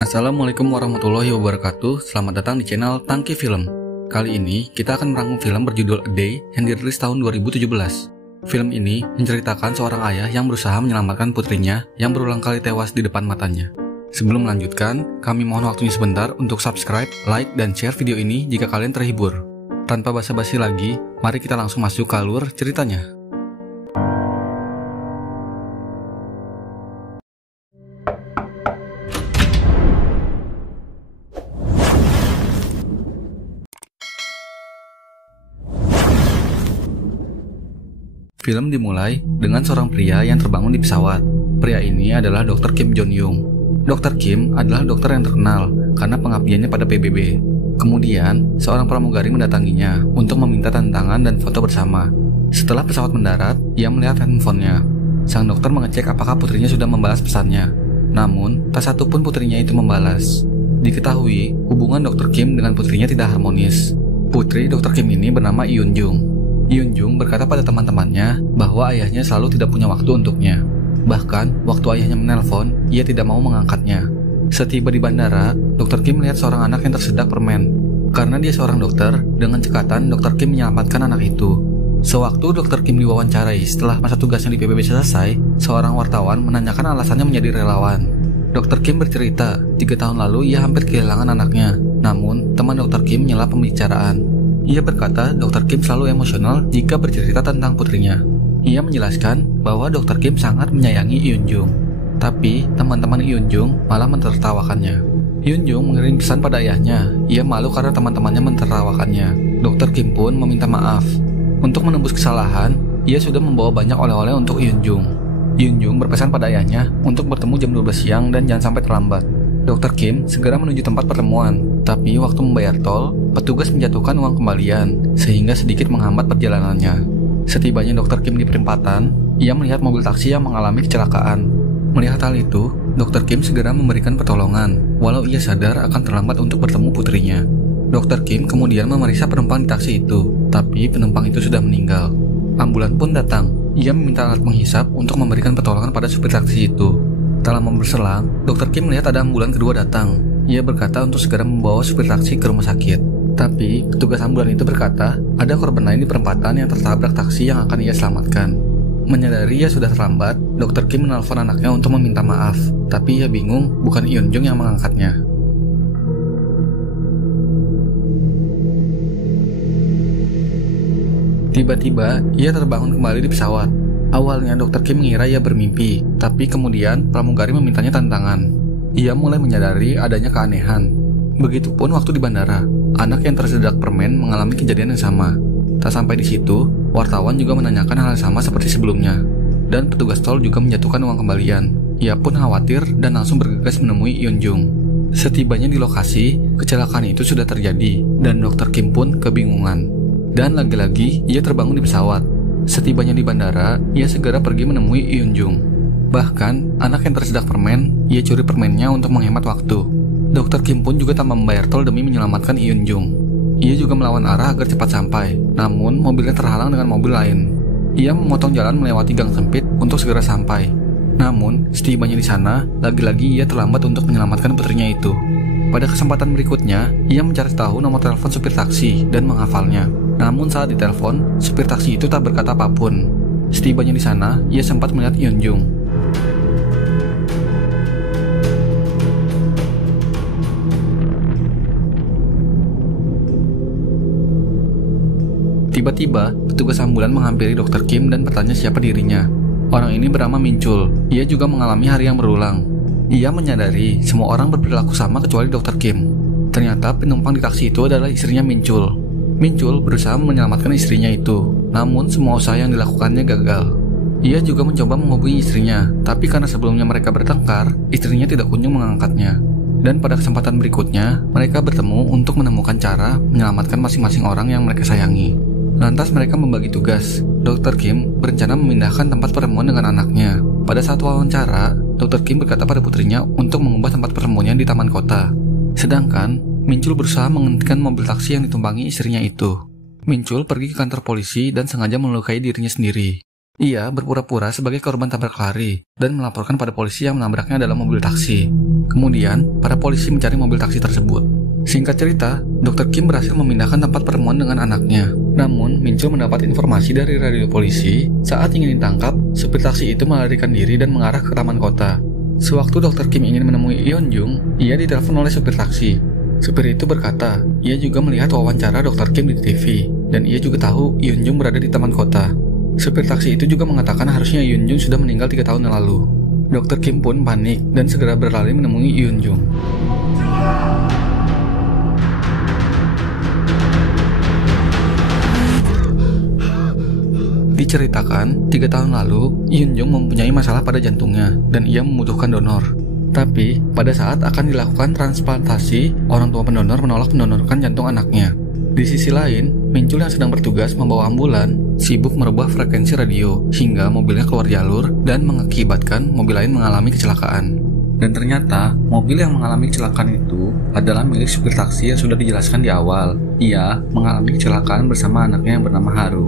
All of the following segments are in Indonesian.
Assalamualaikum warahmatullahi wabarakatuh. Selamat datang di channel Tangki Film. Kali ini kita akan merangkum film berjudul A Day yang dirilis tahun 2017. Film ini menceritakan seorang ayah yang berusaha menyelamatkan putrinya yang berulang kali tewas di depan matanya. Sebelum melanjutkan, kami mohon waktunya sebentar untuk subscribe, like, dan share video ini jika kalian terhibur. Tanpa basa-basi lagi, mari kita langsung masuk ke alur ceritanya. Film dimulai dengan seorang pria yang terbangun di pesawat. Pria ini adalah Dr. Kim Jong Young. Dr. Kim adalah dokter yang terkenal karena pengabdiannya pada PBB. Kemudian, seorang pramugari mendatanginya untuk meminta tantangan dan foto bersama. Setelah pesawat mendarat, ia melihat handphonenya. Sang dokter mengecek apakah putrinya sudah membalas pesannya. Namun, tak satu pun putrinya itu membalas. Diketahui, hubungan Dr. Kim dengan putrinya tidak harmonis. Putri Dr. Kim ini bernama Yoon Jung. Yoon Jung berkata pada teman-temannya bahwa ayahnya selalu tidak punya waktu untuknya. Bahkan, waktu ayahnya menelpon, ia tidak mau mengangkatnya. Setiba di bandara, Dr. Kim melihat seorang anak yang tersedak permen. Karena dia seorang dokter, dengan cekatan Dr. Kim menyelamatkan anak itu. Sewaktu Dr. Kim diwawancarai setelah masa tugasnya di PBB selesai, seorang wartawan menanyakan alasannya menjadi relawan. Dr. Kim bercerita, 3 tahun lalu ia hampir kehilangan anaknya. Namun, teman Dr. Kim menyela pembicaraan. Ia berkata Dr. Kim selalu emosional jika bercerita tentang putrinya. Ia menjelaskan bahwa Dr. Kim sangat menyayangi Yoon Jung. Tapi, teman-teman Yoon Jung malah mentertawakannya. Yoon Jung mengirim pesan pada ayahnya. Ia malu karena teman-temannya mentertawakannya. Dr. Kim pun meminta maaf. Untuk menembus kesalahan, ia sudah membawa banyak oleh-oleh untuk Yoon Jung. Yoon Jung berpesan pada ayahnya untuk bertemu jam 12 siang dan jangan sampai terlambat. Dr. Kim segera menuju tempat pertemuan. Tapi waktu membayar tol, petugas menjatuhkan uang kembalian sehingga sedikit menghambat perjalanannya. Setibanya Dr. Kim di perempatan, ia melihat mobil taksi yang mengalami kecelakaan. Melihat hal itu, Dr. Kim segera memberikan pertolongan, walau ia sadar akan terlambat untuk bertemu putrinya. Dr. Kim kemudian memeriksa penumpang di taksi itu, tapi penumpang itu sudah meninggal. Ambulan pun datang. Ia meminta alat penghisap untuk memberikan pertolongan pada supir taksi itu. Tak lama berselang, Dr. Kim melihat ada ambulan kedua datang. Ia berkata untuk segera membawa supir taksi ke rumah sakit. Tapi, petugas ambulan itu berkata, ada korban lain di perempatan yang tertabrak taksi yang akan ia selamatkan. Menyadari ia sudah terlambat, Dr. Kim menelpon anaknya untuk meminta maaf. Tapi ia bingung, bukan Yoon Jung yang mengangkatnya. Tiba-tiba, ia terbangun kembali di pesawat. Awalnya Dr. Kim mengira ia bermimpi, tapi kemudian pramugari memintanya tantangan. Ia mulai menyadari adanya keanehan. Begitupun waktu di bandara, anak yang tersedak permen mengalami kejadian yang sama. Tak sampai di situ, wartawan juga menanyakan hal yang sama seperti sebelumnya. Dan petugas tol juga menjatuhkan uang kembalian. Ia pun khawatir dan langsung bergegas menemui Yoon Jung. Setibanya di lokasi, kecelakaan itu sudah terjadi dan Dr. Kim pun kebingungan. Dan lagi-lagi ia terbangun di pesawat. Setibanya di bandara, ia segera pergi menemui Yoon Jung. Bahkan, anak yang tersedak permen, ia curi permennya untuk menghemat waktu. Dr. Kim pun juga tak membayar tol demi menyelamatkan Yoon Jung. Ia juga melawan arah agar cepat sampai, namun mobilnya terhalang dengan mobil lain. Ia memotong jalan melewati gang sempit untuk segera sampai. Namun, setibanya di sana, lagi-lagi ia terlambat untuk menyelamatkan putrinya itu. Pada kesempatan berikutnya, ia mencari tahu nomor telepon supir taksi dan menghafalnya. Namun saat ditelepon, supir taksi itu tak berkata apapun. Setibanya di sana, ia sempat melihat Yoon Jung. Tiba-tiba, petugas ambulan menghampiri Dr. Kim dan bertanya siapa dirinya. Orang ini bernama Minchul. Ia juga mengalami hari yang berulang. Ia menyadari semua orang berperilaku sama kecuali Dr. Kim. Ternyata penumpang di taksi itu adalah istrinya Minchul. Minchul berusaha menyelamatkan istrinya itu, namun semua usaha yang dilakukannya gagal. Ia juga mencoba menghubungi istrinya, tapi karena sebelumnya mereka bertengkar, istrinya tidak kunjung mengangkatnya. Dan pada kesempatan berikutnya, mereka bertemu untuk menemukan cara menyelamatkan masing-masing orang yang mereka sayangi. Lantas mereka membagi tugas. Dr. Kim berencana memindahkan tempat pertemuan dengan anaknya. Pada saat wawancara, Dr. Kim berkata pada putrinya untuk mengubah tempat pertemuannya di taman kota. Sedangkan, Minchul berusaha menghentikan mobil taksi yang ditumpangi istrinya itu. Minchul pergi ke kantor polisi dan sengaja melukai dirinya sendiri. Ia berpura-pura sebagai korban tabrak lari dan melaporkan pada polisi yang menabraknya dalam mobil taksi. Kemudian, para polisi mencari mobil taksi tersebut. Singkat cerita, Dr. Kim berhasil memindahkan tempat pertemuan dengan anaknya. Namun, Min Chul mendapat informasi dari radio polisi saat ingin ditangkap, supir taksi itu melarikan diri dan mengarah ke taman kota. Sewaktu Dr. Kim ingin menemui Yeon Jung, ia ditelepon oleh supir taksi. Supir itu berkata, ia juga melihat wawancara Dr. Kim di TV, dan ia juga tahu Yeon Jung berada di taman kota. Supir taksi itu juga mengatakan harusnya Yeon Jung sudah meninggal 3 tahun yang lalu. Dr. Kim pun panik dan segera berlari menemui Yeon Jung. Diceritakan, 3 tahun lalu, Yeon Jung mempunyai masalah pada jantungnya dan ia membutuhkan donor. Tapi, pada saat akan dilakukan transplantasi, orang tua pendonor menolak mendonorkan jantung anaknya. Di sisi lain, Min Chul yang sedang bertugas membawa ambulan sibuk merubah frekuensi radio hingga mobilnya keluar jalur dan mengakibatkan mobil lain mengalami kecelakaan. Dan ternyata, mobil yang mengalami kecelakaan itu adalah milik supir taksi yang sudah dijelaskan di awal. Ia mengalami kecelakaan bersama anaknya yang bernama Haru.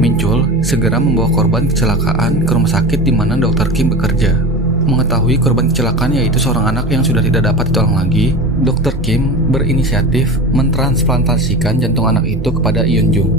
Min Chul segera membawa korban kecelakaan ke rumah sakit di mana Dr. Kim bekerja. Mengetahui korban kecelakaan yaitu seorang anak yang sudah tidak dapat ditolong lagi, Dr. Kim berinisiatif mentransplantasikan jantung anak itu kepada Yeon Jung.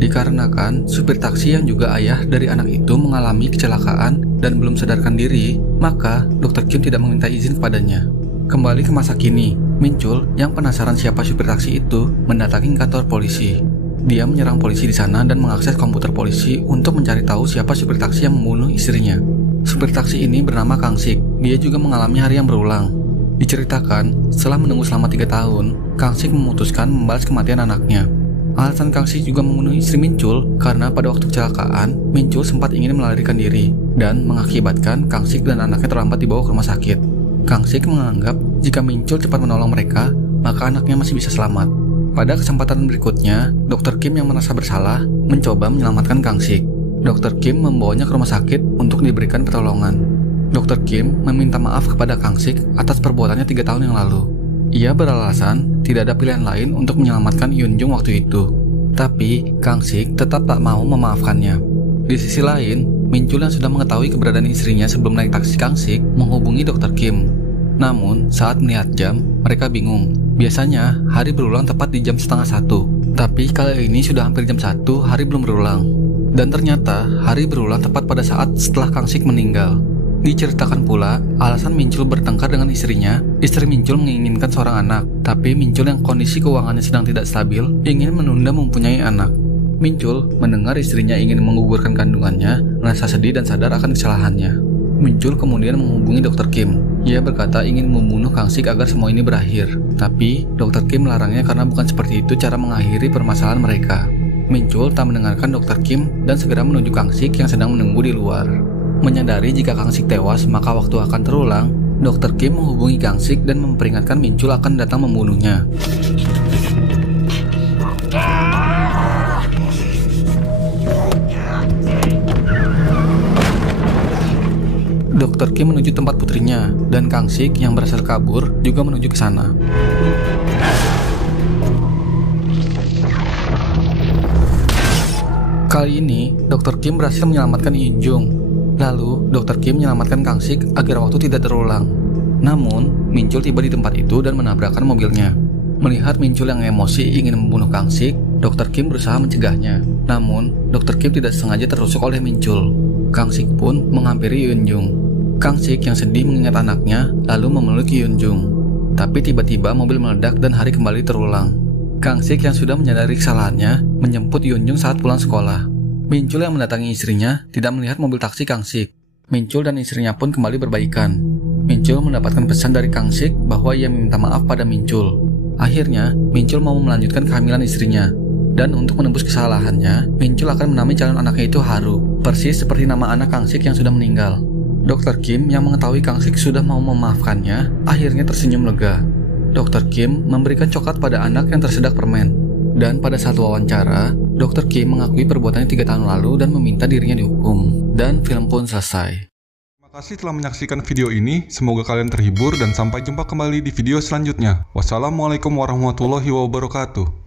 Dikarenakan supir taksi yang juga ayah dari anak itu mengalami kecelakaan dan belum sadarkan diri, maka Dr. Kim tidak meminta izin kepadanya. Kembali ke masa kini, Min Chul yang penasaran siapa supir taksi itu mendatangi kantor polisi. Dia menyerang polisi di sana dan mengakses komputer polisi untuk mencari tahu siapa supir taksi yang membunuh istrinya. Supir taksi ini bernama Kang Sik. Dia juga mengalami hari yang berulang. Diceritakan, setelah menunggu selama 3 tahun, Kang Sik memutuskan membalas kematian anaknya. Alasan Kang Sik juga membunuh istri Min Chul karena pada waktu kecelakaan, Min Chul sempat ingin melarikan diri dan mengakibatkan Kang Sik dan anaknya terlambat dibawa ke rumah sakit. Kang Sik menganggap jika Min Chul cepat menolong mereka, maka anaknya masih bisa selamat. Pada kesempatan berikutnya, Dr. Kim yang merasa bersalah mencoba menyelamatkan Kang Sik. Dr. Kim membawanya ke rumah sakit untuk diberikan pertolongan. Dr. Kim meminta maaf kepada Kang Sik atas perbuatannya 3 tahun yang lalu. Ia beralasan tidak ada pilihan lain untuk menyelamatkan Yeon Jung waktu itu. Tapi, Kang Sik tetap tak mau memaafkannya. Di sisi lain, Min Chul yang sudah mengetahui keberadaan istrinya sebelum naik taksi Kang Sik menghubungi Dr. Kim. Namun, saat melihat jam, mereka bingung. Biasanya, hari berulang tepat di jam 12:30. Tapi kali ini sudah hampir jam 1, hari belum berulang. Dan ternyata, hari berulang tepat pada saat setelah Kang Sik meninggal. Diceritakan pula, alasan Min Chul bertengkar dengan istrinya, istri Min Chul menginginkan seorang anak, tapi Min Chul yang kondisi keuangannya sedang tidak stabil, ingin menunda mempunyai anak. Min Chul mendengar istrinya ingin menggugurkan kandungannya, merasa sedih dan sadar akan kesalahannya. Min Chul kemudian menghubungi Dr. Kim. Ia berkata ingin membunuh Kang Sik agar semua ini berakhir. Tapi, Dr. Kim melarangnya karena bukan seperti itu cara mengakhiri permasalahan mereka. Min Chul tak mendengarkan Dr. Kim dan segera menuju Kang Sik yang sedang menunggu di luar. Menyadari jika Kang Sik tewas maka waktu akan terulang, Dr. Kim menghubungi Kang Sik dan memperingatkan Min Chul akan datang membunuhnya. Dr. Kim menuju tempat putrinya dan Kang Sik yang berhasil kabur juga menuju ke sana. Kali ini, Dr. Kim berhasil menyelamatkan Yeon Jung. Lalu, Dr. Kim menyelamatkan Kang Sik agar waktu tidak terulang. Namun, Min Chul tiba di tempat itu dan menabrakkan mobilnya. Melihat Min Chul yang emosi ingin membunuh Kang Sik, Dr. Kim berusaha mencegahnya. Namun, Dr. Kim tidak sengaja tertusuk oleh Min Chul. Kang Sik pun menghampiri Yeon Jung. Kang Sik yang sedih mengingat anaknya, lalu memeluk Yeon Jung. Tapi tiba-tiba mobil meledak dan hari kembali terulang. Kang Sik yang sudah menyadari kesalahannya menjemput Yeon Jung saat pulang sekolah. Min Chul yang mendatangi istrinya tidak melihat mobil taksi Kang Sik. Min Chul dan istrinya pun kembali berbaikan. Min Chul mendapatkan pesan dari Kang Sik bahwa ia meminta maaf pada Min Chul. Akhirnya, Min Chul mau melanjutkan kehamilan istrinya. Dan untuk menembus kesalahannya, Min Chul akan menamai calon anaknya itu Haru, persis seperti nama anak Kang Sik yang sudah meninggal. Dr. Kim yang mengetahui Kang Sik sudah mau memaafkannya, akhirnya tersenyum lega. Dr. Kim memberikan coklat pada anak yang tersedak permen. Dan pada saat wawancara, Dr. Kim mengakui perbuatannya 3 tahun lalu dan meminta dirinya dihukum. Dan film pun selesai. Terima kasih telah menyaksikan video ini, semoga kalian terhibur dan sampai jumpa kembali di video selanjutnya. Wassalamualaikum warahmatullahi wabarakatuh.